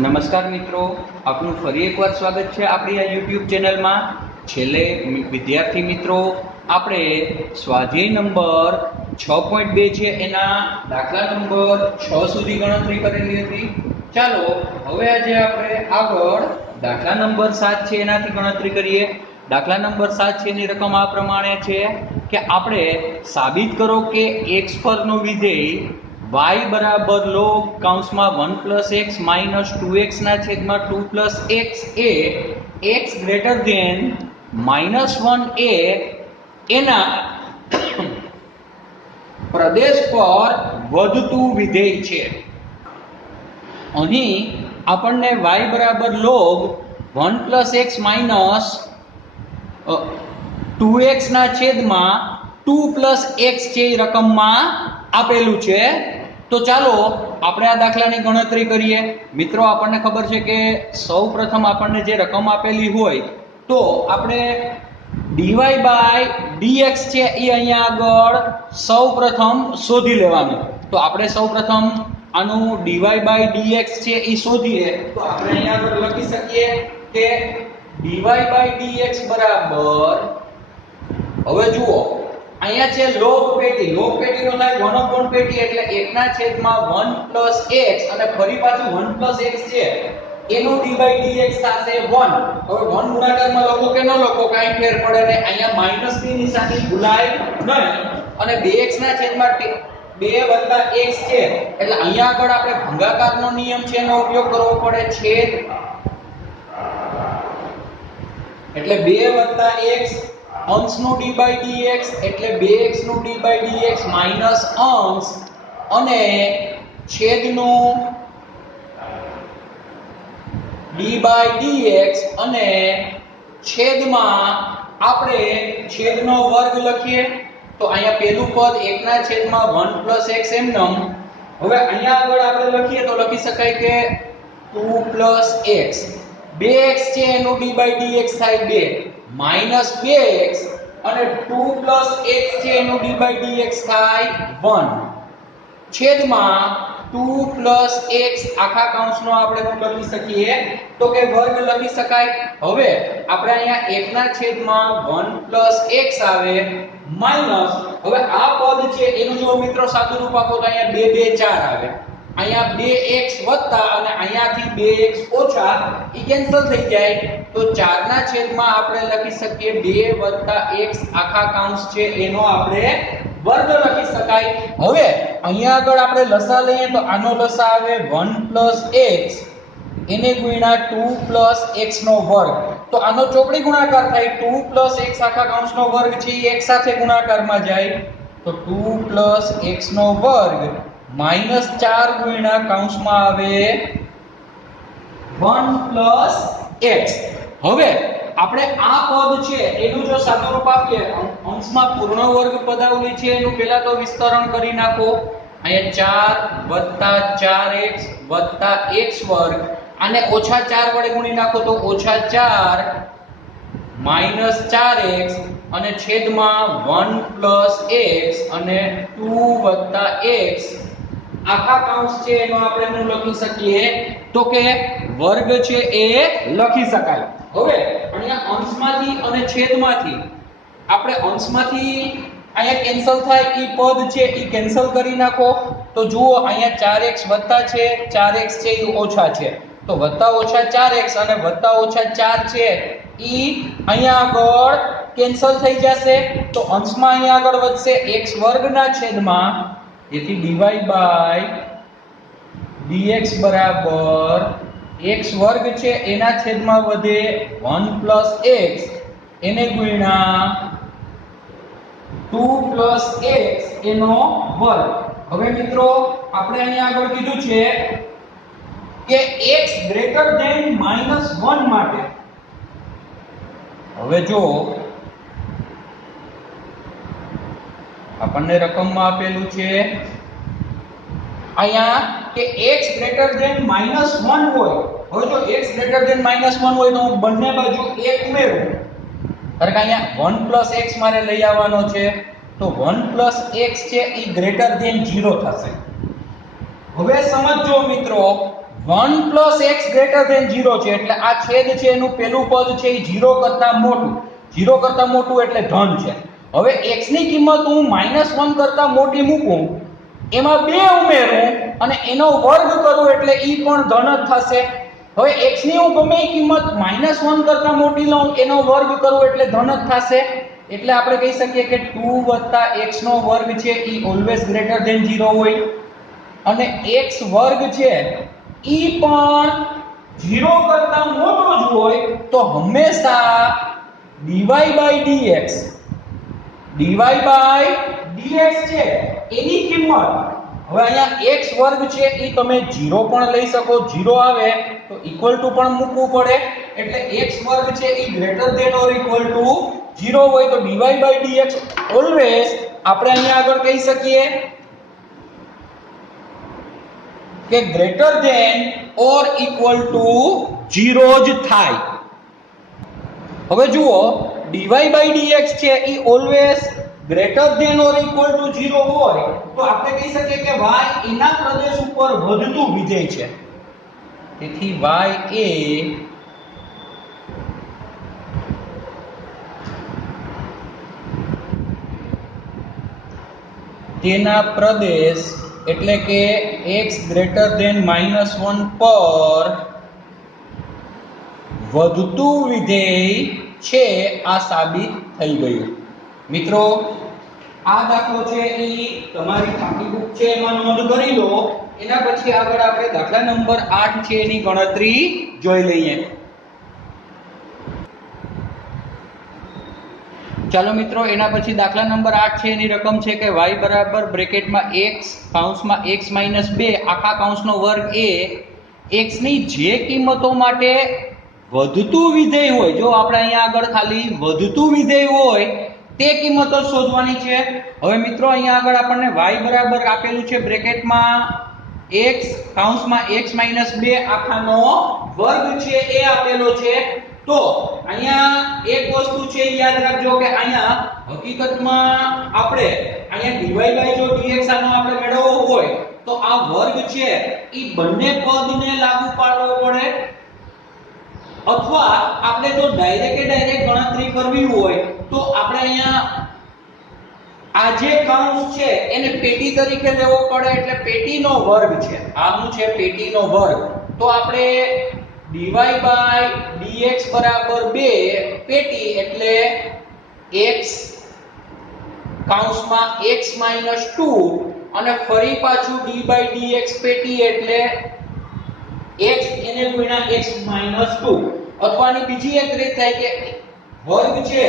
નમસ્કાર મિત્રો, આપનું ફરી એકવાર સ્વાગત છે આપણી આ યુટ્યુબ ચેનલમાં. છેલ્લે વિદ્યાર્થી મિત્રો આપણે સ્વાધ્યાય નંબર 6.2 છે એના દાખલા નંબર 6 સુધી ગણતરી કરેલી હતી. ચાલો હવે આજે આપણે આગળ દાખલા નંબર 7 છે એનાથી ગણતરી કરીએ. દાખલા નંબર 7 છે એની રકમ આ પ્રમાણે છે કે આપણે સાબિત કરો કે x પરનું વિધેય y બરાબર log કૌંસમાં 1 + x - 2x ના છેદમાં 2 + x એ x ગ્રેટર ધેન -1 એ એના પ્રદેશ પર વધતું વિધેય છે. અહીં આપણને y બરાબર log 1 + x - 2x ના છેદમાં 2 + x છે એ રકમમાં આપેલું છે. તો ચાલો આપણે આ દાખલાની ગણતરી કરીએ. મિત્રો આપણને ખબર છે કે સૌપ્રથમ આપણને જે રકમ આપેલી હોય તો આપણે dy/dx છે એ અહીંયા આગળ સૌપ્રથમ શોધી લેવાનું. તો આપણે સૌપ્રથમ આનું dy/dx છે એ શોધીએ તો આપણે અહીંયા આગળ લખી શકીએ કે dy/dx બરાબર, હવે જુઓ અહીંયા છે log પેટીનો થાય 1/1 પેટી એટલે 1 ના છેદમાં 1 + x અને ફરી પાછું 1 + x છે એનો dy/dx થશે 1. હવે 1 ગુણાકારમાં લખો કે ન લખો કાઈ ફેર પડે ને, અહીંયા માઈનસ ની નિશાની ભૂલાય નહીં અને 2x ના છેદમાં 2 + x છે એટલે અહીંયા આગળ આપણે ભાગાકારનો નિયમ છે એનો ઉપયોગ કરવો પડે. છેદ એટલે 2 + x અંશનું dy/dx એટલે 2x નું dy/dx માઈનસ અંશ અને છેદનું dy/dx અને છેદમાં આપણે છેદનો વર્ગ લખીએ તો અહીંયા પહેલું પદ 1 ના છેદમાં 1 + x એમનેમ. હવે અહીંયા આગળ આપણે લખીએ તો લખી શકાય કે 2 + x 2x છે એનું dy/dx થાય 2 માઈનસ 2x અને 2 + x છે એનું dy/dx થાય 1 છેદમાં 2 + x આખા કૌંસનો આપણે શું લખી શકીએ તો કે વર્ગ લખી શકાય. હવે આપણે અહીંયા 1 ના છેદમાં 1 + x આવે માઈનસ, હવે આ પદ છે એનું જો મિત્રો સાદું રૂપ આપો તો અહીંયા 2 2 4 આવે. અહીંયા 2x વત્તા અને અહીંયાથી 2x ઓછા ઈ કેન્સલ થઈ જાય તો 4 ના છેદમાં આપણે લખી શકીએ 2 + x આખા કૌંસ છે એનો આપણે વર્ગ લખી શકાય. હવે અહીંયા આગળ આપણે લસા લઈએ તો આનો લસા આવે 1 + x એને ગુણ્યા 2 + x નો વર્ગ. તો આનો ચોકડી ગુણાકાર થાય 2 + x આખા કૌંસનો વર્ગ છે એ એક સાથે ગુણાકારમાં જાય તો 2 + x નો વર્ગ -4 ગુણ્યા કૌંસમાં આવે 1 + x. હવે આપણે આ પદ છે એનું જો સાદું રૂપ આપીએ અંશમાં પૂર્ણ વર્ગ પદાવલી છે એનું પહેલા તો વિસ્તરણ કરી નાખો. અહીંયા 4 + 4x + x² આને -4 વડે ગુણી નાખો તો -4 -4x અને છેદમાં 1 + x અને 2 + x આખા કૌંસ છે એનો આપણે શું લખી શકીએ તો કે વર્ગ છે એ લખી શકાય. હવે અહીંયા અંશમાંથી અને છેદમાંથી આપણે અંશમાંથી અહીંયા કેન્સલ થાય ઈ પદ છે ઈ કેન્સલ કરી નાખો તો જુઓ અહીંયા 4x વત્તા છે 4x છે ઈ ઓછા છે તો વત્તા ઓછા 4x અને વત્તા ઓછા 4 છે ઈ અહીંયા આગળ કેન્સલ થઈ જશે તો અંશમાં અહીંયા આગળ વધશે x² ના છેદમાં જેથી dy/dx બરાબર x² છે એના છેદમાં વધે 1 + x એને ગુણ્યા 2 + x એનો વર્ગ. હવે મિત્રો આપણે અહીંયા આગળ કીધું છે કે x ગ્રેટર ધેન -1 માટે. હવે જો આપણને રકમમાં આપેલું છે અહીંયા કે x ગ્રેટર ધેન -1 હોય. હવે જો x ગ્રેટર ધેન -1 હોય તો હું બંને બાજુ 1 ઉમેરું કારણ કે અહીંયા 1 + x મારે લઈ આવવાનો છે તો 1 + x છે ઈ ગ્રેટર ધેન 0 થશે. હવે સમજો મિત્રો 1 પ્લસ એક્સ ગ્રેટર ધેન 0 છે એટલે આ છેદ છે એનું પેલું પદ છે એ 0 કરતા મોટું, 0 કરતા મોટું એટલે ધન છે. હવે x ની કિંમત હું -1 કરતા મોટી મૂકું, એમાં 2 ઉમેરું અને એનો વર્ગ કરું એટલે ઈ પણ ધન જ થશે. હવે x ની હું ગમે એ કિંમત -1 કરતા મોટી લઉં, એનો વર્ગ કરું એટલે ધન જ થશે. એટલે આપણે કહી શકીએ કે 2 + x નો વર્ગ છે ઈ ઓલવેઝ ગ્રેટર ધેન 0 હોય અને x વર્ગ છે ઈ પણ 0 કરતા મોટો જ હોય તો હંમેશા dy/dx છે એની કિંમત, હવે અહીંયા x વર્ગ છે ઈ તમે 0 પણ લઈ શકો, 0 આવે તો ઇક્વલ ટુ પણ મૂકવું પડે એટલે x વર્ગ છે ઈ greater than or equal to 0 હોય તો dy/dx ઓલવેઝ આપણે અહીંયા આગળ કહી શકીએ કે greater than or equal to 0 જ થાય. હવે જુઓ dy/dx છે ઈ always greater than or equal to 0 હોય તો આપણે કહી શકીએ કે y એના પ્રદેશ ઉપર વધતું વિધેય છે. તેથી y એ તેના પ્રદેશ એટલે કે x ગ્રેટર ધેન -1 પર વધતું વિધેય છે, આ સાબિત થઈ ગયું. મિત્રો આ દાખલો છે ઈ તમારી ખાલી બુક છે એમાં નોંધ કરી લો. એના પછી આગળ આપણે દાખલા નંબર 8 છે એની ગણતરી જોઈ લઈએ. ચાલો મિત્રો એના પછી દાખલા નંબર 8 છે એની રકમ છે કે y બરાબર બ્રેકેટમાં x કૌંસમાં x - 2 આખા કૌંસનો વર્ગ એ x ની જે કિંમતો માટે વધતું વિધેય હોય, જો આપણે અહીંયા આગળ ખાલી વધતું વિધેય હોય તે કિંમતો શોધવાની છે. હવે મિત્રો અહીંયા આગળ આપણને y બરાબર આપેલું છે બ્રેકેટમાં x કૌંસમાં x - 2 આખાનો વર્ગ છે એ આપેલો છે. તો અહીંયા એક વસ્તુ છે યાદ રાખજો કે અહીંયા હકીકતમાં આપણે અહીંયા dy જો dx આનો આપણે મેળવવો હોય તો આ વર્ગ છે ઈ બંને પદને લાગુ પાડવો પડે, અથવા આપણે જો ડાયરેક્ટ ગણતરી કરવી હોય તો આપણે અહીંયા આ જે કૌંસ છે એને પેટી તરીકે લેવો પડે એટલે પેટીનો વર્ગ છે. આનું છે પેટીનો વર્ગ. તો આપણે dy/dx બરાબર 2 પેટી એટલે x કૌંસમાં x - 2 અને ફરી પાછું d/dx પેટી એટલે x એને ગુણ્યા x - 2. અથવાની બીજી એક રીત થાય કે વર્ગ છે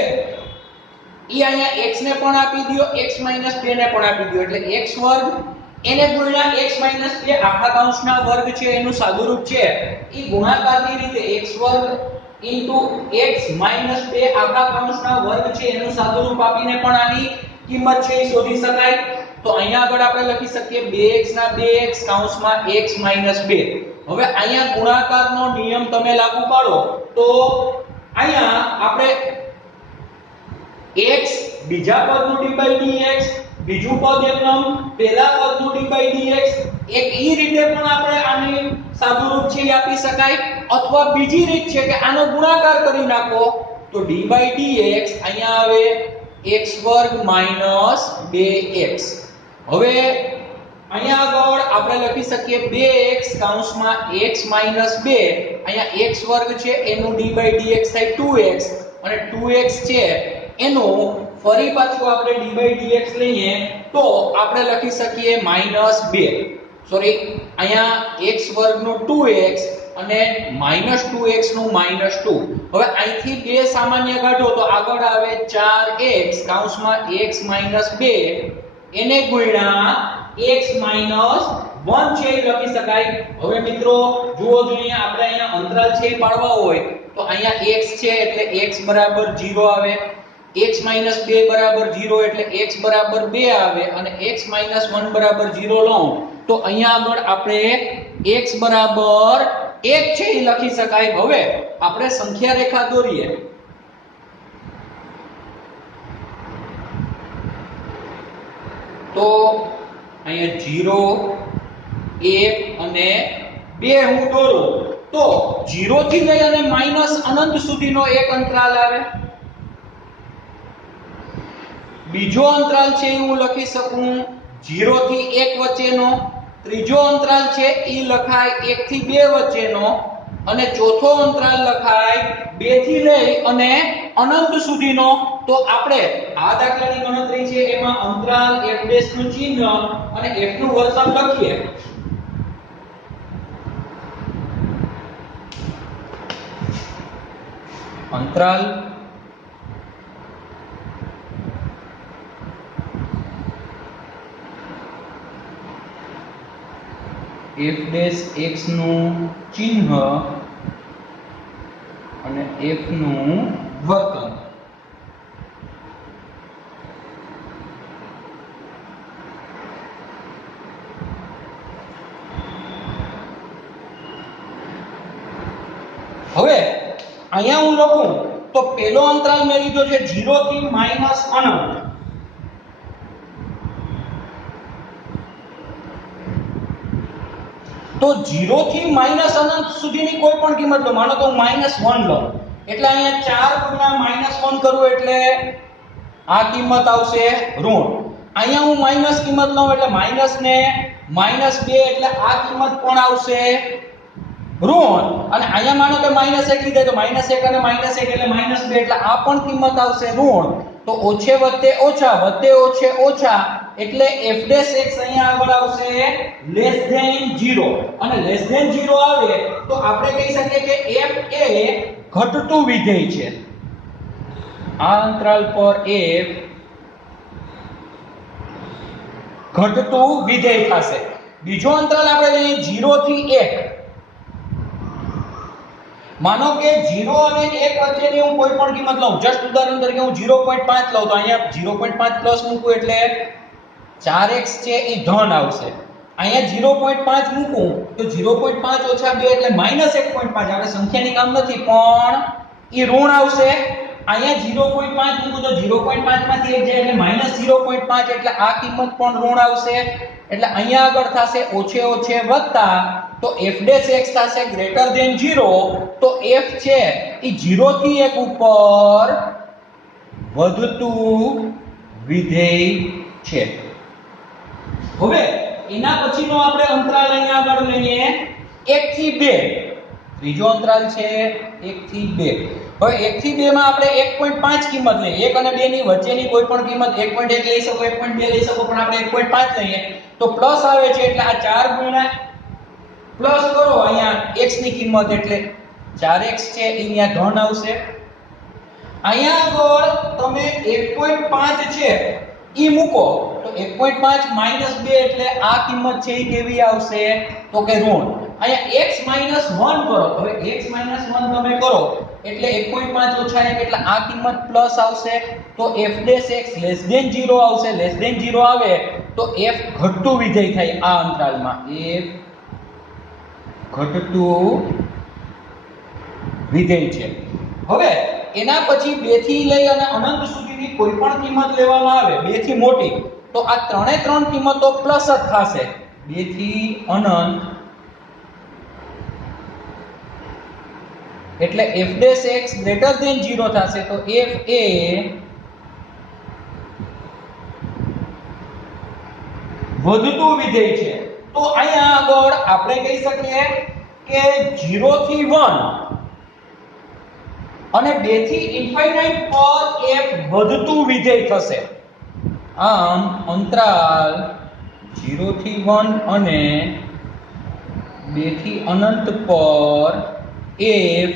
ઈ અહીંયા x ને પણ આપી દયો, x - 2 ને પણ આપી દયો એટલે x વર્ગ એને ગુણ્યા x - 2 આખા કૌંસના વર્ગ છે એનું સાદુરૂપ છે ઈ ગુણાકારની રીતે x વર્ગ x - 2 આખા કૌંસના વર્ગ છે એનું સાદુરૂપ આપીને પણ આની કિંમત છે એ શોધી શકાય. તો અહીંયા આગળ આપણે લખી શકીએ 2x ના 2x કૌંસમાં x - 2. હવે અહીંયા ગુણાકારનો નિયમ તમે લાગુ પાડો તો અહીંયા આપણે x બીજા પદનું d/dx, બીજું પદ એકમ પહેલા પદનું d/dx, એક ઈ રીતે પણ આપણે આની સાદુરૂપ છે આપી શકાય. અથવા બીજી રીત છે કે આનો ગુણાકાર કરી નાખો તો d/dx અહીંયા આવે x² - 2x. હવે અહીંયા આગળ આપણે લખી શકીએ 2x કૌંસમાં x - 2 અહીંયા x વર્ગ છે એનું d/dx થાય 2x અને 2x છે એનું ફરી પાછું આપણે d/dx લઈએ તો આપણે લખી શકીએ -2. સોરી અહીંયા x વર્ગનું 2x અને -2x નું -2. હવે અહીંથી 2 સામાન્ય કાઢો તો આગળ આવે 4x કૌંસમાં x - 2 એને ગુણ્યા x - 1 છે એ લખી શકાય. હવે મિત્રો જુઓ જો અહીંયા આપણે અહીંયા અંતરાલ છે એ પાડવા હોય તો અહીંયા x છે એટલે x બરાબર 0 આવે, x - 2 બરાબર 0 એટલે x બરાબર 2 આવે અને x - 1 બરાબર 0 લઉં તો અહીંયા આગળ આપણે x બરાબર 1 છે એ લખી શકાય. હવે આપણે સંખ્યા રેખા દોરીએ તો અહીંયા 0 1 અને 2 2 હું દોરું તો 0 થી લઈ અને માઈનસ અનંત સુધીનો એક અંતરાલ આવે. બીજો અંતરાલ છે એ હું લખી શકું 0 થી 1 વચ્ચેનો. ત્રીજો અંતરાલ છે એ લખાય 1 થી 2 વચ્ચેનો અને ચોથો અંતરાલ લખાય 2 થી લઈ અને અનંત સુધીનો. તો આપણે આ દાખલાની ગણતરી છે એમાં અંતરાલ f' નું ચિહ્ન અને f નું વર્તન લખીએ. અંતરાલ f' નું ચિહ્ન અને f નું વર્તન. હવે અહીંયા હું લખું તો પહેલો અંતરાલ મેં લીધો છે 0 થી માઈનસ અનંત. તો 0 થી માઈનસ અનંત સુધીની કોઈ પણ કિંમત લો. માનો તો હું -1 લઉં એટલે અહીંયા 4 ગુણ્યા -1 કરું એટલે આ કિંમત આવશે ઋણ. અહીંયા હું માઈનસ કિંમત લઉં એટલે માઈનસ ને -2 એટલે આ કિંમત પણ આવશે ઋણ. અને અહીંયા માનો કે -1 લીધે તો -1 અને -1 એટલે -2 એટલે આ પણ કિંમત આવશે ઋણ. તો ઓછે વત્તે ઓછા વત્તે ઓછે ઓછા એટલે f' અહીંયા આગળ આવશે <0 અને <0 આવે તો આપણે કહી શકીએ કે f એ ઘટતું વિધેય છે. આ અંતરાલ પર f ઘટતું વિધેય થશે. બીજો અંતરાલ આપણે લઈએ 0 થી 1. માનો કે 0 અને 1 વચ્ચેની હું કોઈ પણ કિંમત લઉં. જસ્ટ ઉદાહરણ તરીકે હું 0.5 લઉં તો અહીંયા 0.5 પ્લસ મૂકું એટલે 4x છે એ ધન આવશે. અહીંયા 0.5 મૂકું તો 0.5 ઓછા 2 એટલે -1.5. આપણે સંખ્યાની કામ નથી પણ એ ઋણ આવશે. અહીંયા 0.5 મૂકું તો 0.5 માંથી 1 જાય એટલે -0.5 એટલે આ કિંમત પણ ઋણ આવશે. એટલે અહીંયા આગળ થશે ઓછે ઓછે વત્તા તો f' થશે >0. તો f છે એ 0 થી 1 ઉપર વધતું વિધેય છે. હવે એના પછીનો આપણે અંતરાલ અહીંયા આગળ લઈએ 1 થી 2. ત્રીજો અંતરાલ છે 1 થી 2. હવે 1 થી 2 માં આપણે 1.5 કિંમત લઈએ. 1 અને 2 ની વચ્ચેની કોઈ પણ કિંમત 1.1 લઈ શકો 1.2 લઈ શકો પણ આપણે 1.5 લઈએ તો પ્લસ આવે છે એટલે આ 4 ગુણ્યા પ્લસ કરો અહીંયા x ની કિંમત એટલે 4x છે અહીંયા ધન આવશે. અહીંયા આગળ તમે 1.5 છે ઈ મૂકો તો 1.5 -2 એટલે આ કિંમત છે એ કેવી આવશે તો કે ઋણ. અહીંયા x -1 કરો. હવે x -1 તમે કરો એટલે 1.5 ઓછા 1 એટલે આ કિંમત પ્લસ આવશે. તો f' <0 આવશે. <0 આવે તો f ઘટતું વિધેય થાય. આ અંતરાલમાં f ઘટતું વિધેય છે. હવે એના પછી 2 થી લઈ અને અનંત સુધીની કોઈ પણ કિંમત લેવામાં આવે 2 થી મોટી તો આ ત્રણે ત્રણ કિંમતો પ્લસ જ થશે. 2 થી અનંત એટલે f' <0 થશે. તો f એ વધતું વિધેય છે. તો અહીંયા આગળ આપણે કહી શકીએ કે 0 થી 1 અને 2 થી ઇન્ફાઇનાઇટ પર f વધતું વિધેય થશે. આમ અંતરાલ 0 થી 1 અને 2 થી અનંત પર f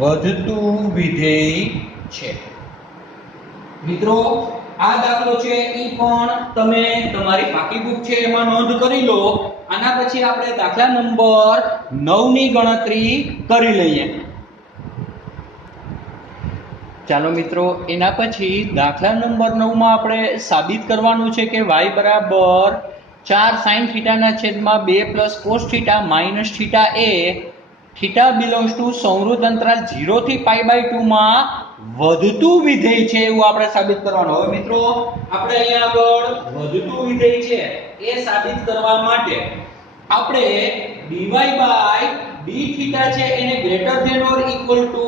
વધતું વિધેય છે. મિત્રો આ દાખલો છે ઈ પણ તમે તમારી પાકી બુક છે એમાં નોંધ કરી લો. આના પછી આપણે દાખલા નંબર 9 ની ગણતરી કરી લઈએ. ચાલો મિત્રો એના પછી દાખલા નંબર 9 માં આપણે સાબિત કરવાનું છે કે y બરાબર 4 sin θ ના છેદમાં 2 plus cos θ minus θ A θ belongs to સંવૃત અંતરાલ 0 થી π/2 માં વધતું વિધેય છે એવું આપણે સાબિત કરવાનું. હવે મિત્રો આપણે અહીંયા આગળ વધતું વિધેય છે એ સાબિત કરવા માટે આપણે dy બાય d થીટા છે એને greater than or equal to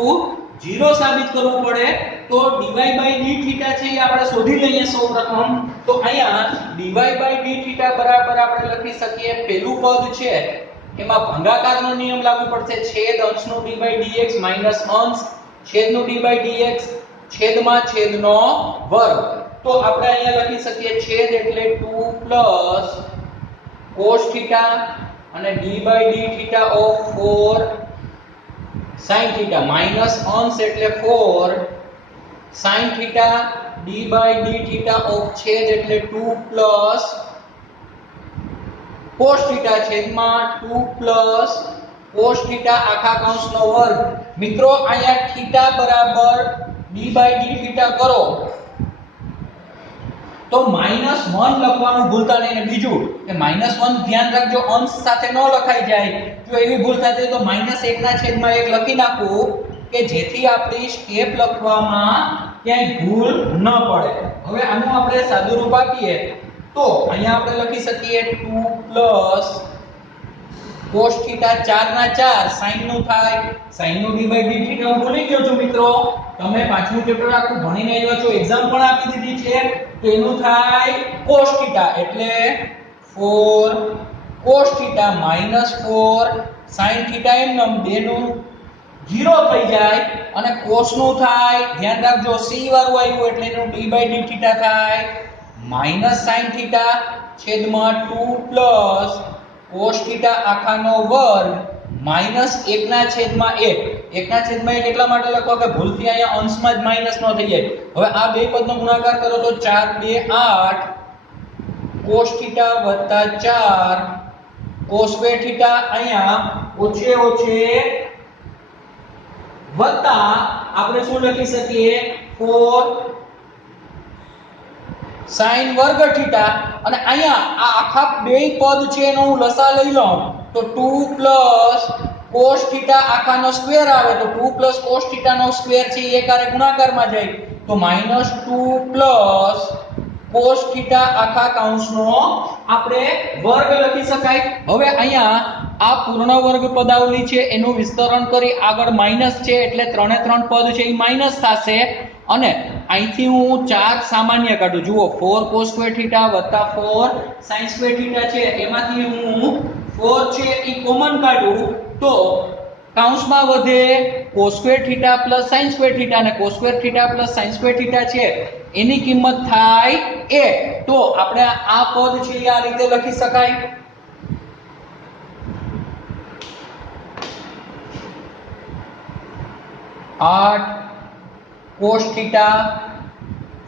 0 સાબિત કરવું પડે તો dy બાય d થીટા છે એ આપણે શોધી લઈએ સૌપ્રથમ તો અહીંયા dy બાય d થીટા બરાબર આપણે લખી શકીએ પહેલું પદ છે એમાં ભાગાકારનો નિયમ લાગુ પડશે છેદ અંશનો d બાય dx માઈનસ અંશ છેદનો d બાય dx છેદમાં છેદનો વર્ગ તો આપણે અહીંયા લખી શકીએ છેદ એટલે 2 cos થીટા અને d by d theta of 4 sin theta minus અંશ એટલે 4 sin theta d by d theta of છેદ એટલે 2 cos થીટા છેદમાં 2 cos થીટા આખા કૌંસનો વર્ગ મિત્રો અહીંયા થીટા બરાબર d બાય d થીટા કરો તો -1 લખવાનું ભૂલતા નહીં અને બીજું કે -1 ધ્યાન રાખજો અંશ સાથે ન લખાઈ જાય જો એવી ભૂલ થાય તો -1/1 લખી નાખવું કે જેથી આપણી સ્ટેપ લખવામાં ક્યાંય ભૂલ ન પડે હવે આનું આપણે સાદું રૂપ આપીએ તો અહીંયા આપણે લખી શકીએ 2 cos થીટા 4 sin નું થાય sin નું d બાય d થીટા હું ભૂલી ગયો છું મિત્રો તમે પાંચમું ચેપ્ટર આખું ભણીને આવ્યા છો એક્ઝામ પણ આપી દીધી છે તો એનું થાય cos થીટા એટલે 4 cos થીટા -4 sin થીટા એમ બે નું 0 થઈ જાય અને cos નું થાય ધ્યાન રાખજો c વાળું આવ્યું એટલે એનું d બાય d થીટા થાય -sin થીટા છેદમાં 2 cos થીટા આખાનો વર્ગ -1/1 એટલા માટે લખો કે ભૂલથી અહીંયા અંશમાં જ માઈનસ ન થઈ જાય હવે આ બે પદનો ગુણાકાર કરો તો 4 2 8 cos theta + 4 cos square theta અહીંયા ઓછે વત્તા આપણે શું લખી શકીએ 4 sin વર્ગ થીટા અને અહીંયા આ આખા બે પદ છે એનો હું લસા લઈ લઉં તો 2 cos થીટા આખાનો સ્ક્વેર આવે તો 2 cos થીટા નો સ્ક્વેર છે એ એકારે ગુણાકારમાં જાય તો -2 cos થીટા આખા કૌંસનો આપણે વર્ગ લખી શકાય હવે અહીંયા આ પૂર્ણ વર્ગ પદાવલી છે એનું વિસ્તરણ કરી આગળ માઈનસ છે એટલે 3 પદ છે એ માઈનસ થશે અને અહીંથી હું 4 સામાન્ય કાઢું જુઓ 4 cos square theta + 4 sin square theta છે એમાંથી હું 4 છે એ કોમન કાઢું તો કૌંસમાં વધે cos square theta + sin square theta અને cos square theta + sin square theta છે એની કિંમત થાય 1 તો આપણે આ પદ છે આ રીતે લખી શકાય 8 cos થીટા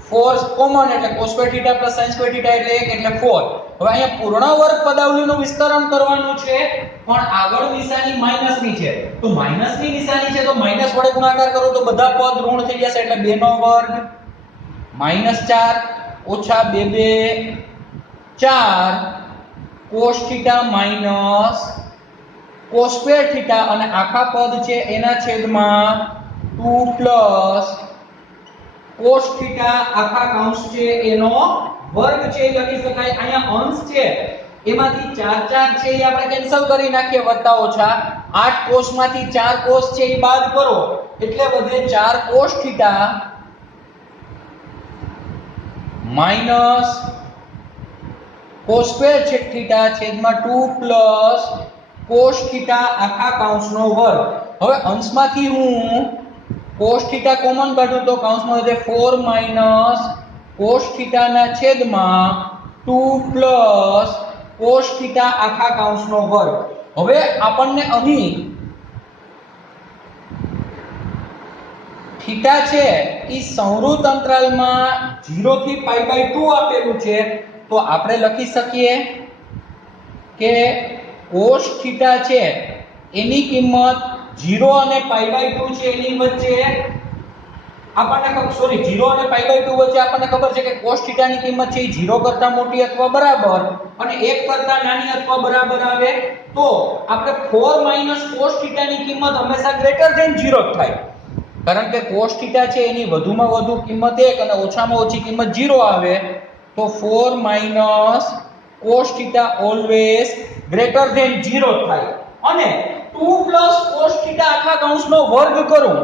4 કોમન એટલે cos square theta + sin square theta એટલે 1 એટલે 4 હવે અહીંયા પૂર્ણ વર્ગ પદાવલીનું વિસ્તરણ કરવાનું છે પણ આગળ નિશાની માઈનસની છે તો માઈનસની નિશાની છે તો માઈનસ વડે ગુણાકાર કરો તો બધા પદ ઋણ થઈ જશે એટલે 2 નો વર્ગ -4 ઓછા 2 2 4 cos theta minus cos square theta અને આખા પદ છે એના છેદમાં 2 cos થીટા આખા કૌંસ છે એનો વર્ગ છે એ લખી શકાય અહીંયા અંશ છે એમાંથી 4 છે એ આપણે કેન્સલ કરી નાખીએ વત્તા ઓછા 8 cos માંથી 4 cos છે એ બાદ કરો એટલે વધે 4 cos theta minus cos square theta છેદમાં 2 cos થીટા આખા કૌંસનો વર્ગ હવે અંશમાંથી હું cos થીટા કોમન કાઢું તો કૌંસમાં વધે 4 cos થીટા ના છેદમાં 2 cos થીટા આખા કૌંસનો વર્ગ હવે આપણને અહીં થીટા છે એ સંવૃત અંતરાલમાં 0 થી π/2 આપેલું છે તો આપણે લખી શકીએ કે cos થીટા છે એની કિંમત 0 અને π/2 છે એની વચ્ચે આપણને 0 અને π/2 વચ્ચે આપણને ખબર છે કે cos θ ની કિંમત છે એ 0 કરતા મોટી અથવા બરાબર અને 1 કરતા નાની અથવા બરાબર આવે તો આપણે 4 cos θ ની કિંમત હંમેશા ગ્રેટર ધેન 0 જ થાય કારણ કે cos θ છે એની વધુમાં વધુ કિંમત 1 અને ઓછામાં ઓછી કિંમત 0 આવે તો 4 cos θ ઓલવેઝ ગ્રેટર ધેન 0 થાય અને 2 પ્લસ cos થીટા આખા કૌંસનો વર્ગ કરું,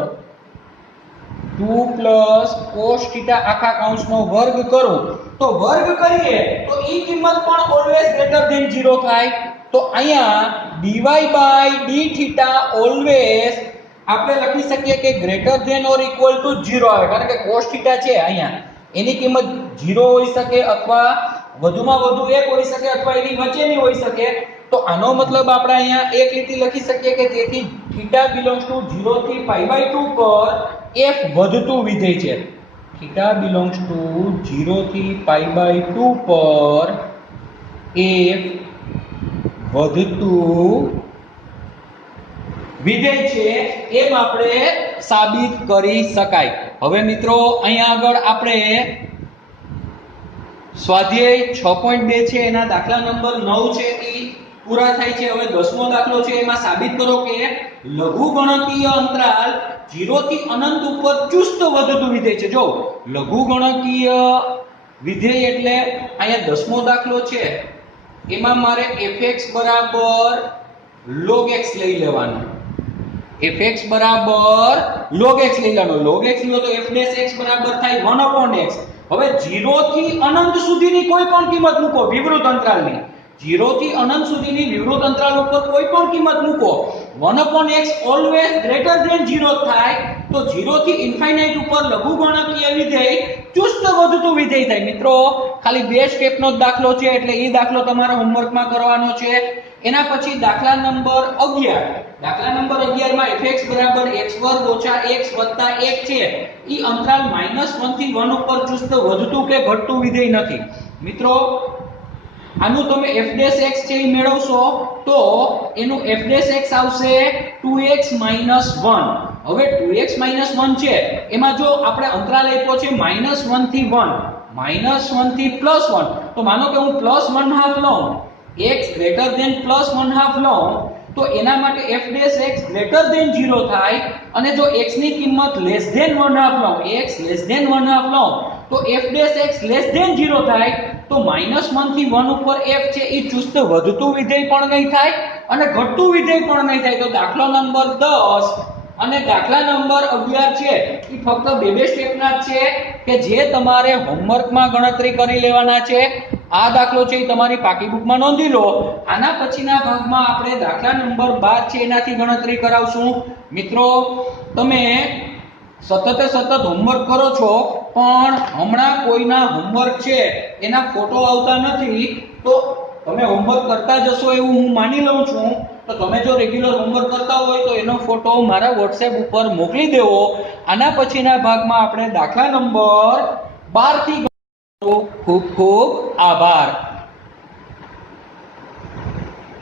2 પ્લસ cos થીટા આખા કૌંસનો વર્ગ કરું તો વર્ગ કરીએ તો ઈ કિંમત પણ ઓલવેઝ ગ્રેટર ધેન 0 થાય. તો અહીંયા dy by d theta always આપણે લખી શકીએ કે greater than or equal to 0 આવે, કારણ કે cos થીટા છે અહીંયા એની કિંમત 0 હોઈ શકે અથવા વધુમાં વધુ 1 હોઈ શકે અથવા એની વચ્ચેની હોઈ શકે. તો આનો મતલબ આપણે અહીંયા એક લીટી લખી શકીએ કે તેથી થીટા બિલોંગ્સ ટુ 0 થી π/2 પર f વધતું વિધેય છે. થીટા બિલોંગ્સ ટુ 0 થી π/2 પર f વધતું વિધેય છે એમ આપણે સાબિત કરી શકાય. હવે મિત્રો અહીંયા આગળ આપણે સ્વાધ્યાય 6.2 છે એના દાખલા નંબર 9 છે એ પૂરા થાય છે. હવે 10મો દાખલો છે એમાં સાબિત કરો કે લઘુગણકીય અંતરાલ 0 થી અનંત ઉપર ચુસ્ત વધતું વિધેય છે. જો લઘુગણકીય વિધેય એટલે અહીંયા 10મો દાખલો છે એમાં મારે fx બરાબર log x લઈ લેવાનું, fx બરાબર log x લઈ લેવાનો. log x લો તો f dash x બરાબર થાય 1/x. હવે 0 થી અનંત સુધીની કોઈ પણ કિંમત મૂકો વિવૃત અંતરાલની, 0 થી અનંત સુધીની વિવૃત અંતરાલ ઉપર કોઈ પણ કિંમત મૂકો 1/x ઓલવેઝ ગ્રેટર ધેન 0 થાય. તો 0 થી ઇન્ફાઇનાઇટ ઉપર લઘુગણકીય વિધેય ચુસ્ત વધતું વિધેય થાય. મિત્રો ખાલી બે સ્ટેપનો જ દાખલો છે એટલે એ દાખલો તમારે હોમવર્કમાં કરવાનો છે. એના પછી દાખલા નંબર 11, દાખલા નંબર 11 માં fx બરાબર x2 - x + 1 છે. ઈ અંતરાલ -1 થી 1 ઉપર ચુસ્ત વધતું કે ઘટતું વિધેય નથી. મિત્રો આનું તમે f dash x છે એ મેળવશો તો એનું f dash x આવશે 2x - 1. હવે 2x - 1 છે એમાં જો આપણે અંતરાલ આપ્યો છે -1 થી 1, -1 થી +1, તો માનો કે હું +1/2 લઉં, x ગ્રેટર ધેન +1/2 લઉં તો એના માટે f dash x greater than 0 થાય. અને જો x ની કિંમત લેસ ધેન 1/2 લઉં, x લેસ ધેન 1/2 લઉં તો f dash x less than 0 થાય. તો -1 થી 1 ઉપર f છે એ ચુસ્ત વધતું વિધેય પણ નહીં થાય અને ઘટતું વિધેય પણ નહીં થાય. તો દાખલો નંબર 10 અને દાખલા નંબર 11 છે એ ફક્ત બે સ્ટેપના જ છે કે જે તમારે હોમવર્કમાં ગણતરી કરી લેવાના છે. આ દાખલો છે એ તમારી પાકી બુકમાં નોંધી લો. આના પછીના ભાગમાં આપણે દાખલા નંબર 12 છે એનાથી ગણતરી કરાવશું. મિત્રો તમે સતત હોમવર્ક કરો છો પણ હમણાં કોઈના હોમવર્ક છે એના ફોટો આવતા નથી, તો તમે હોમવર્ક કરતા જશો એવું હું માની લઉં છું. તો તમે જો રેગ્યુલર હોમવર્ક કરતા હોય તો એનો ફોટો મારા WhatsApp ઉપર મોકલી દેવો. આના પછીના ભાગમાં આપણે દાખલા નંબર 12 થી ખૂબ ખૂબ આભાર.